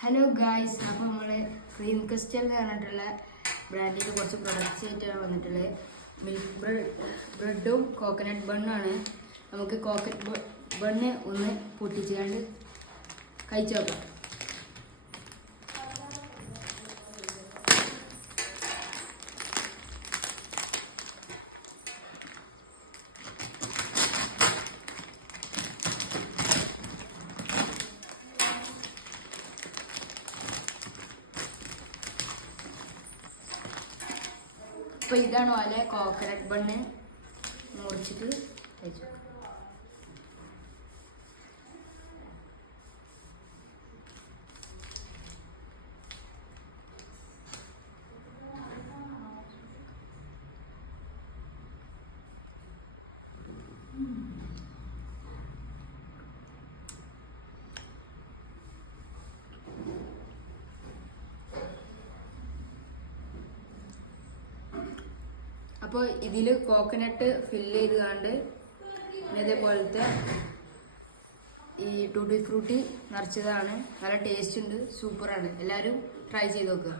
Hello guys, അപ്പോൾ നമ്മൾ cream crystal എന്ന് പറഞ്ഞിട്ടുള്ള ബ്രാൻഡിൽ കുറച്ച് പ്രൊഡക്ട്സ് ആയിട്ടാണ് വന്നിട്ടുള്ളത്. മിൽക്ക് ബ്രെഡും കോക്കനട്ട് ബണ്ണാണ്. നമുക്ക് കോക്കനട്ട് ബണ്ണ് ഒന്ന് പൊട്ടിച്ചുകൊണ്ട് കഴിച്ചു നോക്കാം. അപ്പോൾ ഇതാണ് പോലെ കോക്കനട്ട് ബണ്ണ് മുറിച്ചിട്ട് കഴിച്ചു. അപ്പോൾ ഇതിൽ കോക്കനട്ട് ഫില്ല് ചെയ്ത് കണ്ട് ഇതേപോലത്തെ ഈ ടൂട്ടി ഫ്രൂട്ടി നിറച്ചതാണ്. നല്ല ടേസ്റ്റ് ഉണ്ട്, സൂപ്പറാണ്. എല്ലാവരും ട്രൈ ചെയ്ത് നോക്കുക.